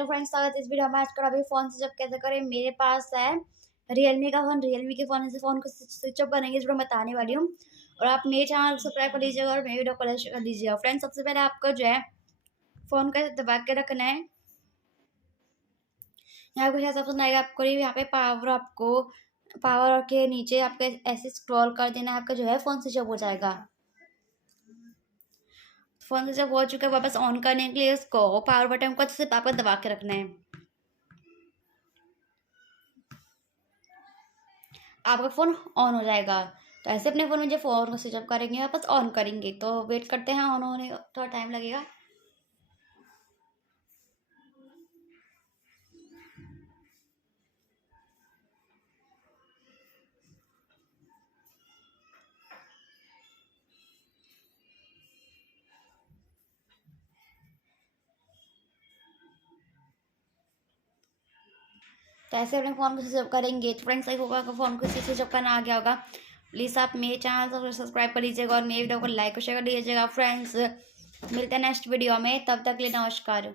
Hello friends, स्वागत है इस वीडियो में। आजकल अभी फ़ोन स्विच ऑफ कैसे करें। मेरे पास है रियलमी का फ़ोन। रियलमी के फ़ोन से फ़ोन को स्विच ऑफ करेंगे, इस वीडियो में बताने वाली हूँ। और आप मेरे चैनल को सब्सक्राइब कर लीजिएगा और मेरे वीडियो को लाइक कर लीजिएगा। फ्रेंड्स, सबसे पहले आपको जो है फ़ोन को दबा के रखना है। यहाँ कुछ ऐसा ऑप्शन आएगा आपको, यहाँ पे पावर के नीचे आपके ऐसे स्क्रॉल कर देना है, आपका जो है फ़ोन स्विच ऑफ हो जाएगा। फ़ोन स्विच ऑफ हो चुका है। वापस ऑन करने के लिए उसको पावर बटन को अच्छे से पापा दबा के रखना है। आपका फ़ोन ऑन हो जाएगा। तो ऐसे अपने फ़ोन में जब फ़ोन को स्विच ऑफ करेंगे वापस ऑन करेंगे, तो वेट करते हैं, ऑन होने थोड़ा टाइम लगेगा। तो ऐसे अपने फ़ोन को स्विच ऑफ करेंगे। तो फ्रेंड्स, लाइक होगा आपका फ़ोन को स्विच ऑफ करना आ गया होगा। प्लीज़ आप मेरे चैनल को सब्सक्राइब कर लीजिएगा और मेरे वीडियो को लाइक और शेयर कर दीजिएगा। फ्रेंड्स, मिलते हैं नेक्स्ट वीडियो में, तब तक के लिए नमस्कार।